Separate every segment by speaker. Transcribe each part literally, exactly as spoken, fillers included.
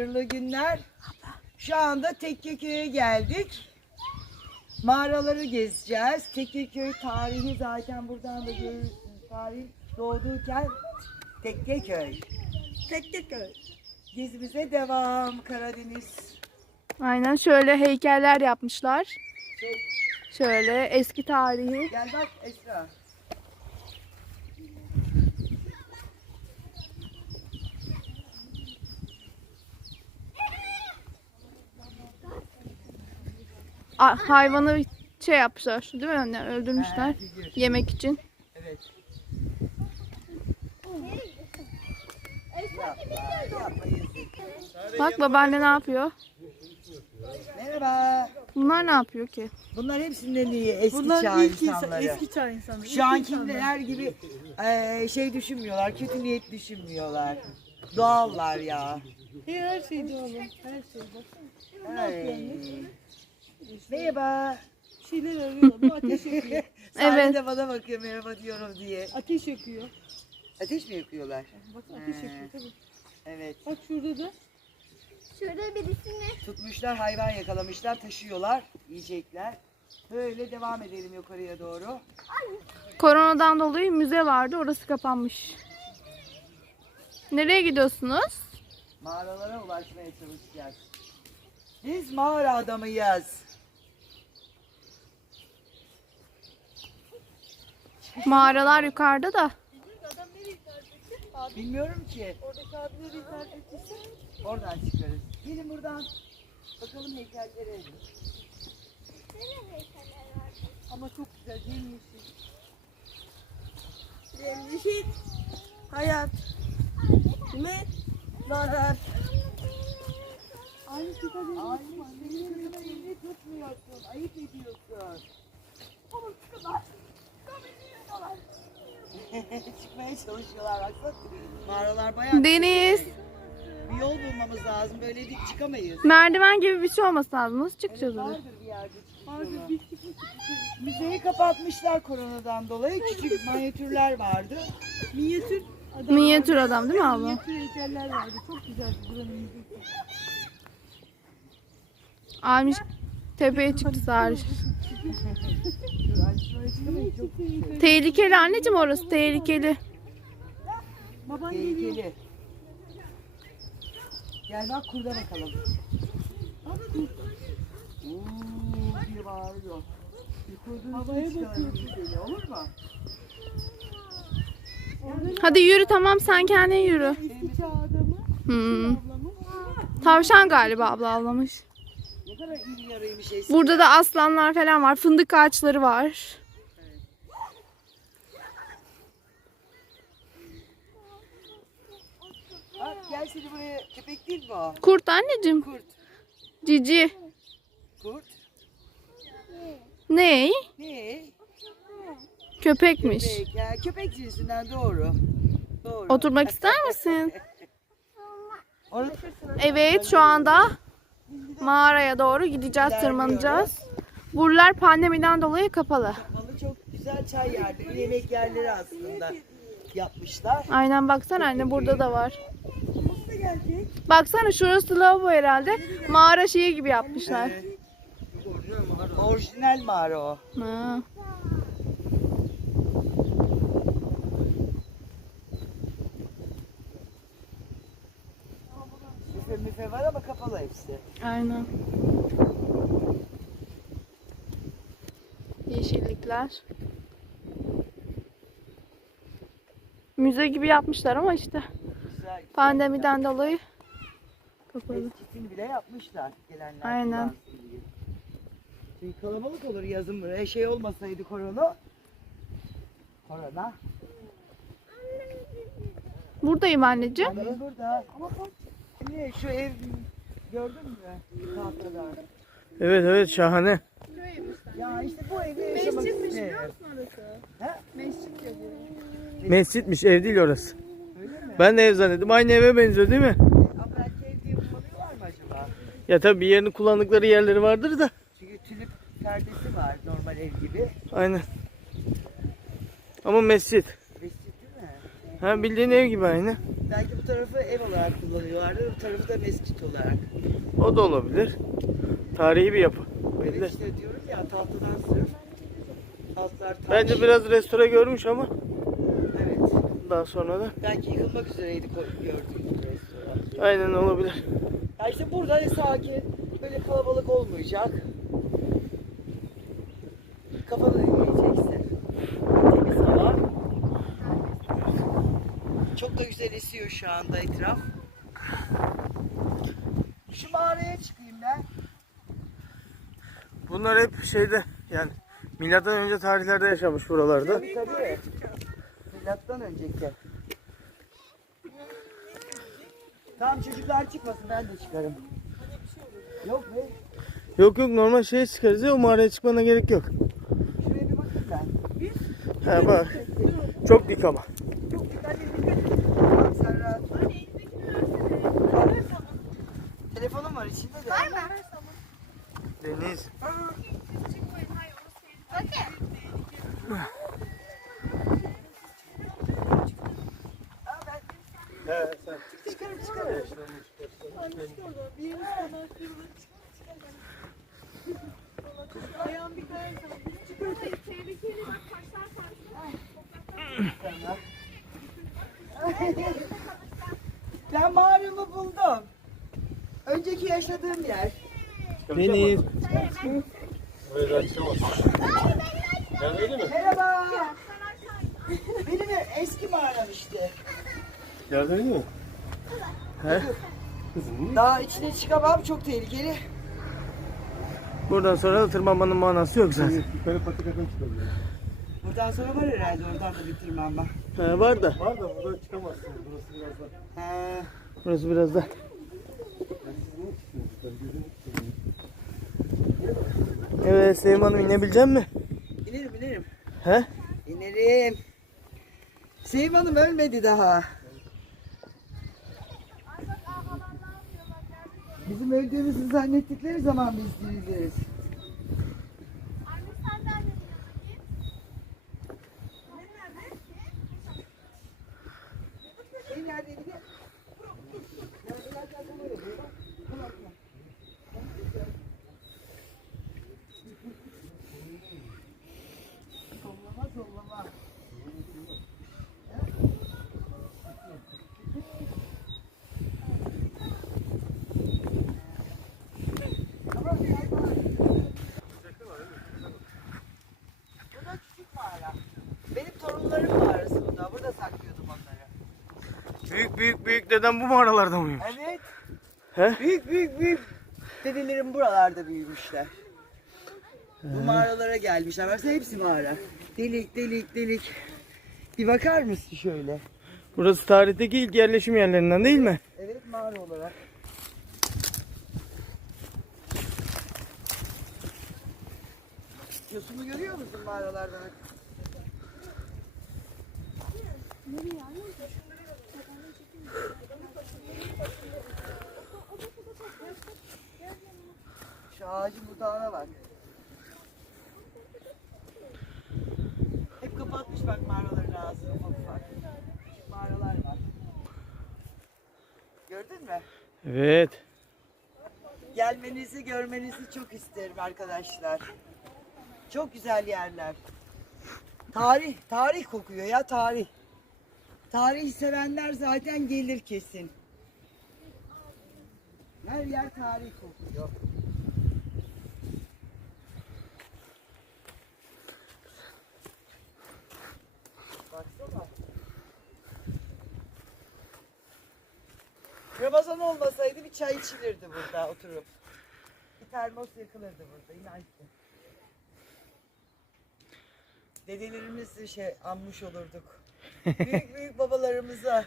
Speaker 1: Hayırlı günler. Şu anda Tekkeköy'e geldik. Mağaraları gezeceğiz. Tekkeköy tarihi zaten buradan da görürsünüz. Tarih doğduyken Tekkeköy. Tekkeköy. Gezimize devam. Karadeniz.
Speaker 2: Aynen şöyle heykeller yapmışlar.
Speaker 1: Çok...
Speaker 2: Şöyle eski tarihi.
Speaker 1: Gel bak Esra.
Speaker 2: A- hayvanı şey yapmışlar değil mi anne? Öldürmüşler yemek için.
Speaker 1: Evet. Yapma, yapma, yazık.
Speaker 2: Bak babaanne ne yapıyor?
Speaker 1: Merhaba.
Speaker 2: Bunlar ne yapıyor ki?
Speaker 1: Bunlar hepsinden iyi eski
Speaker 3: Bunlar
Speaker 1: çağ
Speaker 3: ilk insan,
Speaker 1: insanları.
Speaker 3: eski çağ insanları.
Speaker 1: Şu ankiler gibi eee, şey düşünmüyorlar, kötü niyet düşünmüyorlar. Doğallar ya.
Speaker 3: Her şey doğal. Her şey. Baksana.
Speaker 1: Ay. Merhaba.
Speaker 3: Bir şeyler arıyorlar. Bu ateş yakıyor.
Speaker 1: Sare
Speaker 2: Evet.
Speaker 1: de bana bakıyor merhaba diyorum diye.
Speaker 3: Ateş yakıyor.
Speaker 1: Ateş mi yakıyorlar?
Speaker 3: Baksana ateş
Speaker 1: He.
Speaker 3: yakıyor tabii.
Speaker 1: Evet.
Speaker 3: Bak şurada da.
Speaker 4: Şurada birisini.
Speaker 1: Tutmuşlar, hayvan yakalamışlar, taşıyorlar, yiyecekler. Böyle devam edelim yukarıya doğru.
Speaker 2: Koronadan dolayı müze vardı. Orası kapanmış. Nereye gidiyorsunuz?
Speaker 1: Mağaralara ulaşmaya çalışacağız. Biz mağara adamıyız.
Speaker 2: Mağaralar yukarıda da.
Speaker 3: Adam nereye ithal etti? Abi,
Speaker 1: Bilmiyorum ki.
Speaker 3: oradaki abileri ithal ettiyse.
Speaker 1: Oradan çıkarız. Gelin buradan. Bakalım heykellere.
Speaker 3: Ama çok güzel. Yemyeşil. Yemyeşil. Hayat. Değil mi? Zarar. Aynı kitap değil.
Speaker 1: Ay, senin kızına elini tutmuyorsun. Ayıp ediyorsun. Çıkmaya çalışıyorlar baksana. Mağaralar bayağı...
Speaker 2: Deniz.
Speaker 1: Bir yol bulmamız lazım. Böyle dik çıkamayız.
Speaker 2: Merdiven gibi bir şey olması lazım. Nasıl çıkacağız oraya?
Speaker 1: Vardır bir yerde çıkış
Speaker 3: Abi
Speaker 1: yolu.
Speaker 3: bir çıkmış.
Speaker 1: Müzeyi kapatmışlar koronadan dolayı. Küçük manyetürler vardı.
Speaker 3: Minyatür adam.
Speaker 2: Minyatür adam değil mi abla?
Speaker 3: Minyatür heykeller vardı. Çok güzeldi buranın müzesi.
Speaker 2: Almış tepeye çıktı Sarı.
Speaker 1: Dur, ay şuraya çıkamayız. Çok
Speaker 2: Tehlikeli anneciğim orası tehlikeli.
Speaker 3: Baban geliyor.
Speaker 1: tehlikeli. Gel bak kurda bakalım. Uuu diye bağırıyor. Bir kurdun
Speaker 3: Havaya
Speaker 1: üstüne çıkaralım seni, olur mu?
Speaker 2: Hadi yürü tamam sen kendin yürü.
Speaker 3: Eski çağ adamı.
Speaker 2: Hmm.
Speaker 3: Ablamı.
Speaker 2: Tavşan galiba abla avlamış.
Speaker 1: Ne kadar iyi yarıymış eski.
Speaker 2: Burada da aslanlar falan var. Fındık ağaçları var.
Speaker 1: Bak gel seni buraya, köpek değil mi o?
Speaker 2: Kurt anneciğim.
Speaker 1: Kurt.
Speaker 2: Cici.
Speaker 1: Kurt.
Speaker 2: Ney?
Speaker 1: Ne?
Speaker 2: Köpekmiş.
Speaker 1: Köpek. Ya, köpek cinsinden doğru. Doğru.
Speaker 2: Oturmak ister misin?
Speaker 1: Onu
Speaker 2: Evet şu anda mağaraya doğru gideceğiz, tırmanacağız. Buralar pandemiden dolayı kapalı.
Speaker 1: kapalı, çok güzel çay yerleri, yemek yerleri aslında yapmışlar.
Speaker 2: Aynen baksana anne burada da var. Baksana şurası lavabo herhalde. Mağara şeyi gibi yapmışlar.
Speaker 1: Evet. Orijinal mağara o.
Speaker 2: Ha.
Speaker 1: Müfe müfe var ama kapalı hepsi.
Speaker 2: Aynen. Yeşillikler. Müze gibi yapmışlar ama işte
Speaker 1: Güzel, güzel.
Speaker 2: pandemiden dolayı kapalı.
Speaker 1: Eskisini bile yapmışlar gelenler.
Speaker 2: Aynen.
Speaker 1: kullansın diye. Çünkü kalabalık olur yazın buraya. Şey olmasaydı korona. Korona.
Speaker 2: Buradayım anneciğim.
Speaker 1: Annem burada. Ama bak. Ne şu ev gördün mü? Tahtadan.
Speaker 5: Evet evet şahane.
Speaker 1: Ya işte bu evde yaşamak isterim.
Speaker 3: Mescit yazıyor.
Speaker 5: Mescitmiş, ev değil orası.
Speaker 1: Öyle mi?
Speaker 5: Ben de ev zannettim. Aynı eve benziyor değil mi?
Speaker 1: Ama belki ev diye kullanıyorlar mı acaba?
Speaker 5: Ya tabii bir yerini kullandıkları yerleri vardır da.
Speaker 1: Çünkü tülüp perdesi var normal ev gibi.
Speaker 5: Aynen. Ama mescit.
Speaker 1: Mescit değil mi?
Speaker 5: Ha bildiğin ev gibi aynı.
Speaker 1: Belki bu tarafı ev olarak kullanıyorlardı, bu tarafı da mescit olarak.
Speaker 5: O da olabilir. Tarihi bir yapı. Belli.
Speaker 1: Evet işte diyorum ya, tahtadan sırf. Altlar taş.
Speaker 5: Bence biraz restore görmüş ama
Speaker 1: Evet.
Speaker 5: daha sonra da
Speaker 1: Belki yıkılmak üzereydi ko- gördüğümüz restoran.
Speaker 5: aynen olabilir.
Speaker 1: Ya işte burada sakin, böyle kalabalık olmayacak. Kafanı dinleyeceksin. Temiz hava. Çok da güzel esiyor şu anda etraf. Şu mağaraya çıkayım ben.
Speaker 5: Bunlar hep şeyde yani milattan önce tarihlerde yaşamış buralarda.
Speaker 1: Tabii tabii. Milattan önceki. Tamam çocuklar çıkmasın, ben de çıkarım. Yok be.
Speaker 5: Yok yok normal şeye çıkarız ya, o mağaraya çıkmana gerek yok.
Speaker 1: Şuraya bir bakayım ben.
Speaker 5: He bak. Çok dik ama.
Speaker 1: Çok dikkat edin, dikkat edin. Tamam, sen rahat ol. Telefonum var içinde de.
Speaker 4: Var mı?
Speaker 5: Deniz.
Speaker 1: Çıkarım çıkarım.
Speaker 3: Ayağım bir kayarsa.
Speaker 4: Tehlikeli bak, taşlar karşı.
Speaker 1: Ben mağaramı buldum. Önceki yaşadığım yer.
Speaker 5: Deniz.
Speaker 1: Merhaba. Benim ev- eski mağaram işte.
Speaker 6: Yardım edeyim mi?
Speaker 5: He?
Speaker 1: Daha içine çıkamam, çok tehlikeli.
Speaker 5: Buradan sonra da tırmanmanın manası yok zaten.
Speaker 6: Yukarı patikadan çıkabiliyor.
Speaker 1: Buradan sonra var herhalde, oradan da bitirmem ben.
Speaker 5: He, var da.
Speaker 6: Var da burada çıkamazsınız. Burası biraz da.
Speaker 1: He.
Speaker 5: Burası biraz da.
Speaker 6: Ya siz niye çıktınız yukarı? Gözünü çıkıyorsunuz.
Speaker 5: Evet Sevim Hanım, inebilecek mi?
Speaker 1: İnerim inerim.
Speaker 5: He?
Speaker 1: İnerim. Sevim Hanım ölmedi daha. Bizim öldüğümüzü zannettikleri zaman biz diriliriz.
Speaker 4: Anne sen de anne.
Speaker 1: En nerede bir de? Ya ilerken bunu yapıyor bak. Bunu atma. Sollama sollama. Bu da küçük mağara. Benim torunlarım mağarası bu da. Burada saklıyordum onları.
Speaker 5: Büyük büyük büyük dedem bu mağaralarda mıymış?
Speaker 1: Evet.
Speaker 5: He?
Speaker 1: Büyük büyük büyük. Dedelerim buralarda büyümüşler. Bu mağaralara gelmişler. Baksana hepsi mağara. Delik delik delik. Bir bakar mısın şöyle?
Speaker 5: Burası tarihteki ilk yerleşim yerlerinden değil mi?
Speaker 1: Evet, mağara olarak. Yosunu görüyor musun mağaralardan? Şu ağacın budağına bak. Hep kapatmış bak mağaraların ağzını ufak ufak. Küçük mağaralar var. Gördün mü?
Speaker 5: Evet.
Speaker 1: Gelmenizi, görmenizi çok isterim arkadaşlar. Çok güzel yerler. Tarih, tarih kokuyor ya, tarih. Tarih sevenler zaten gelir kesin. Her yer tarih kokuyor. Baksana. Ramazan olmasaydı bir çay içilirdi burada oturup. Bir termos yakılırdı burada, inan ki. Dedelerimizi şey anmış olurduk. Büyük büyük babalarımıza.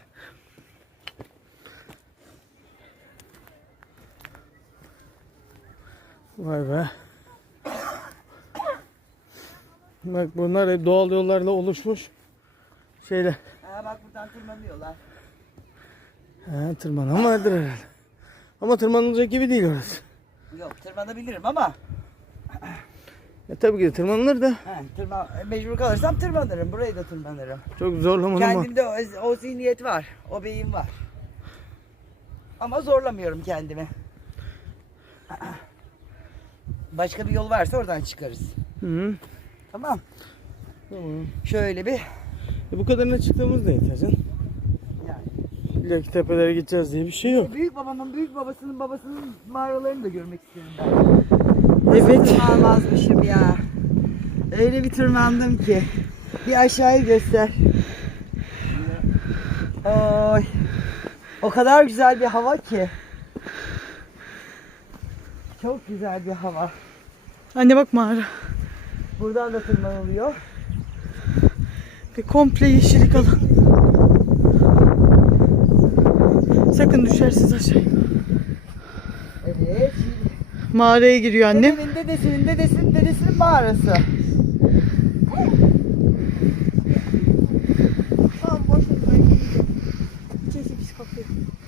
Speaker 5: Vay be. Bak bunlar hep doğal yollarla oluşmuş şeyler.
Speaker 1: Ha, bak buradan tırmanıyorlar.
Speaker 5: He, tırmanan vardır herhalde. Ama tırmanılacak gibi değil orası.
Speaker 1: Yok, tırmanabilirim ama
Speaker 5: E, tabii ki de tırmanılır da
Speaker 1: He, tırman, mecbur kalırsam tırmanırım. Burayı da tırmanırım.
Speaker 5: çok zorlamadım ama.
Speaker 1: Kendimde o, o zihniyet var. O beyin var. Ama zorlamıyorum kendimi. Başka bir yol varsa oradan çıkarız.
Speaker 5: Hı -hı.
Speaker 1: Tamam.
Speaker 5: Tamam.
Speaker 1: Şöyle bir
Speaker 5: E, bu kadarına çıktığımız da yeter canım.
Speaker 1: yani.
Speaker 5: İlla ki tepelere gideceğiz diye bir şey yok.
Speaker 1: Büyük babamın, büyük babasının babasının mağaralarını da görmek istiyorum ben.
Speaker 5: Evet.
Speaker 1: Tırmanmazmışım ya. Öyle bir tırmandım ki. Bir aşağıyı göster. Oy. O kadar güzel bir hava ki. Çok güzel bir hava.
Speaker 3: Anne bak mağara.
Speaker 1: Buradan da tırmanılıyor.
Speaker 3: Ve komple yeşillik alan. Sakın düşersiniz aşağı.
Speaker 1: Evet.
Speaker 3: Mağaraya giriyor annem.
Speaker 1: Dedemin dedesinin dedesinin dedesinin mağarası.
Speaker 4: Tamam boş ver. Ben gideceğim. İçerisi pis kokuyor.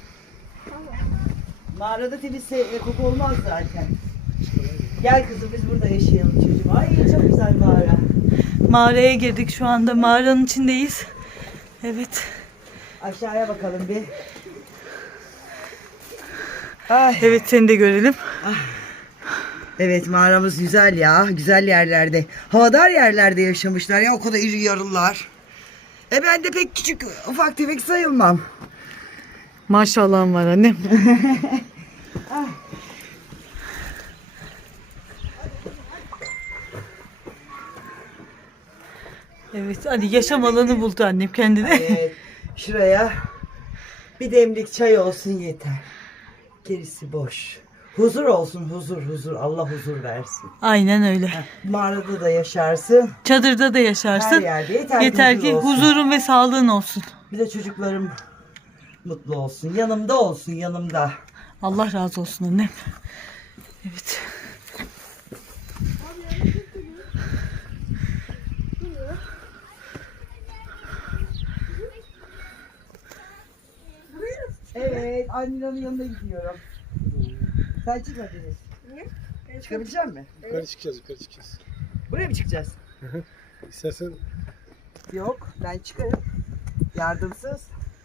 Speaker 1: Mağarada temiz se- koku olmaz zaten. Gel kızım biz burada yaşayalım çocuğum. Ay çok güzel mağara.
Speaker 3: Mağaraya girdik şu anda. Mağaranın içindeyiz. Evet.
Speaker 1: Aşağıya bakalım bir. Ay.
Speaker 3: Evet seni de görelim.
Speaker 1: Evet mağaramız güzel ya. Güzel yerlerde. Havadar yerlerde yaşamışlar ya. O kadar iri yarılar. E ben de pek küçük ufak tefek sayılmam.
Speaker 3: Maşallahım var annem. Evet hadi yaşam alanı buldu annem kendine.
Speaker 1: Evet. Şuraya bir demlik çay olsun yeter. Gerisi boş. Huzur olsun huzur huzur. Allah huzur versin.
Speaker 3: Aynen öyle.
Speaker 1: Mağarada da yaşarsın.
Speaker 3: Çadırda da
Speaker 1: Her
Speaker 3: yaşarsın.
Speaker 1: yerde yeter,
Speaker 3: Yeter
Speaker 1: huzur
Speaker 3: ki
Speaker 1: olsun.
Speaker 3: huzurun ve sağlığın olsun.
Speaker 1: Bir de çocuklarım mutlu olsun. Yanımda olsun yanımda.
Speaker 3: Allah razı olsun annem. Evet.
Speaker 1: Evet annemin yanına gidiyorum. Sen çık hadi. Niye? Çıkabilecek misin?
Speaker 6: Yukarı çıkacağız, yukarı çıkacağız.
Speaker 1: Buraya mı çıkacağız?
Speaker 6: İstersen
Speaker 1: Yok ben çıkarım. Yardımsız.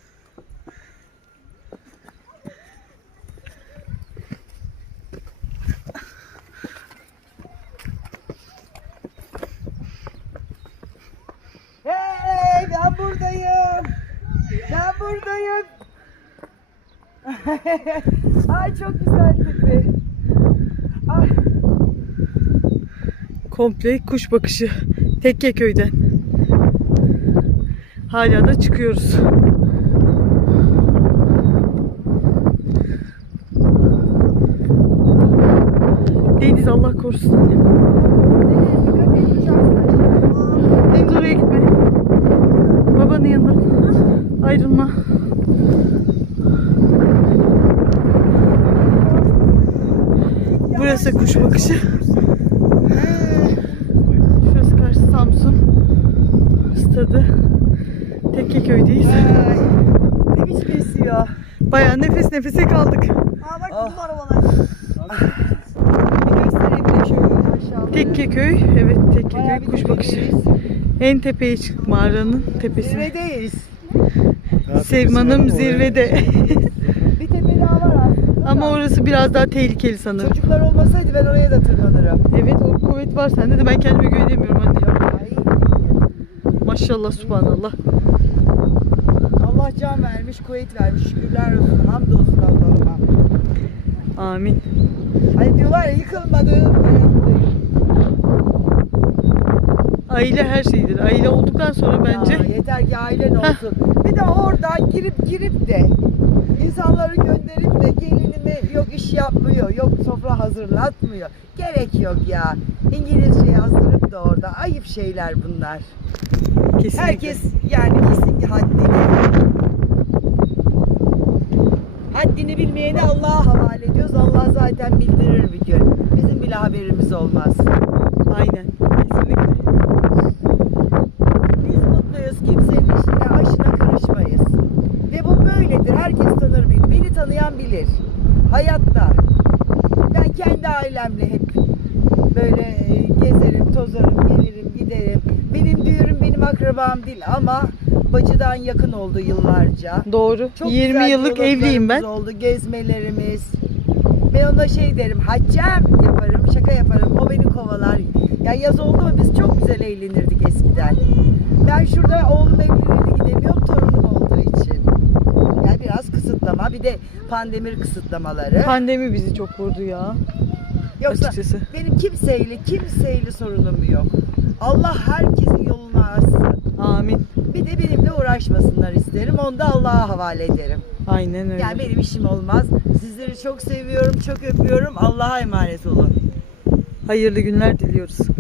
Speaker 1: Hey ben buradayım. Ben buradayım. Ay çok güzel tepe. Ay.
Speaker 3: Komple kuş bakışı. Tekkeköy'den. Hala da çıkıyoruz. Deniz Allah korusun annem. Deniz oraya gitme. Babanın yanından ayrılma. Burası kuş bakışı. Şurası karşı Samsun stadı. Tekkeköy'deyiz.
Speaker 1: Ay. Ne biçim esiyor.
Speaker 3: Bayağı nefes nefese kaldık.
Speaker 4: Aa bak
Speaker 1: Ah.
Speaker 4: bizim arabalar.
Speaker 1: Bir göstereyim de şöyle aşağıya.
Speaker 3: Tekkeköy, evet
Speaker 1: Bayağı
Speaker 3: Tekkeköy
Speaker 1: bir
Speaker 3: kuş bakışı.
Speaker 1: tepedeyiz.
Speaker 3: En tepeye çıktık mağaranın tepesine.
Speaker 1: Zirvedeyiz.
Speaker 3: Sevmanım zirvede.
Speaker 1: Bir tepe daha var aslında.
Speaker 3: Ama orası biraz daha tehlikeli sanırım.
Speaker 1: Çocuklar olmasaydı ben oraya da tırmanırım.
Speaker 3: Evet o kuvvet var sende de ben kendime güvenemiyorum anne.
Speaker 1: Ay.
Speaker 3: Maşallah subhanallah.
Speaker 1: Allah can vermiş, kuvvet vermiş. Şükürler olsun, hamdolsun Allah'ıma.
Speaker 3: Amin.
Speaker 1: Hani diyorlar ya yıkılmadım, ayaktayım.
Speaker 3: Aile her şeydir. Aile olduktan sonra bence
Speaker 1: Ya, yeter ki ailen olsun. Bir de oradan girip girip de insanları gönderip de gelinimi yok iş yapmıyor, yok sofra hazırlatmıyor. Gerek yok ya. İngilizce yazdırıp da orada ayıp şeyler bunlar.
Speaker 3: kesinlikle.
Speaker 1: Herkes yani bilsin ki haddini. Haddini bilmeyeni Allah'a havale ediyoruz. Allah zaten bildirir bir gün. Bizim bile haberimiz olmaz.
Speaker 3: Aynen. Kesinlikle.
Speaker 1: Biz mutluyuz. Kimsenin işine, aşına karışmayız. Ve bu böyledir. Herkes tanır beni. Beni tanıyan bilir. Hayatta. Ben kendi ailemle hep böyle gezerim, akrabam değil ama bacıdan yakın oldu yıllarca.
Speaker 3: Doğru.
Speaker 1: Çok
Speaker 3: yirmi
Speaker 1: güzel
Speaker 3: yıllık evliyim ben.
Speaker 1: diyaloglarımız oldu, gezmelerimiz. Ben ona şey derim, Haccem yaparım, şaka yaparım, o beni kovalar. Ya yaz oldu mu biz çok güzel eğlenirdik eskiden. Ben şurada oğlum evliliğine gidemiyorum torunum olduğu için. Yani biraz kısıtlama, bir de pandemi kısıtlamaları.
Speaker 3: Pandemi bizi çok vurdu ya.
Speaker 1: Yoksa
Speaker 3: açıkçası.
Speaker 1: benim kimseyle, kimseyle sorunum yok. Allah herkesin yolunu açsın.
Speaker 3: Amin.
Speaker 1: Bir de benimle uğraşmasınlar isterim, onu da Allah'a havale ederim.
Speaker 3: Aynen öyle.
Speaker 1: Yani benim işim olmaz. Sizleri çok seviyorum, çok öpüyorum. Allah'a emanet olun.
Speaker 3: Hayırlı günler diliyoruz.